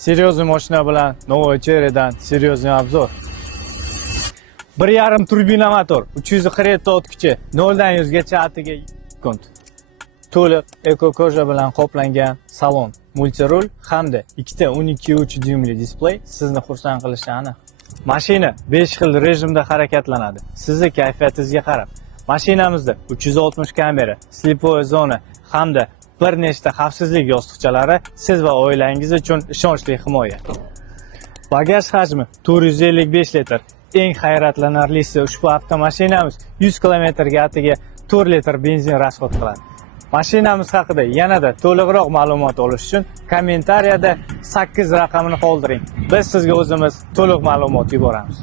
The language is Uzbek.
Серьезный mashina bilan Новая Cherry'dan серьезный обзор. 1.5 turbina motor, 340 ot kuchi, 0 dan 100 gacha atiga sekund. To'liq ekokoja bilan qoplangan salon, multirul hamda ikkita 12.3 dyumli displey sizni xursand qilishi aniq. Mashina 5 xil rejimda harakatlanadi. Sizning kayfiyatingizga qarab. Mashinamizda 360 kamera, slipoy zona hamda bir nechta xavfsizlik yostiqchalari siz va oilangiz uchun ishonchli himoya. Bagaj hajmi 455 litr. Eng hayratlanarlisi ushbu avtomashinamiz 100 kilometrga atiga 4 litr benzin rasxod qiladi. Mashinamiz haqida yanada to'liqroq ma'lumot olish uchun kommentariyada 8 raqamini qoldiring. Biz sizga o'zimiz to'liq ma'lumot yuboramiz.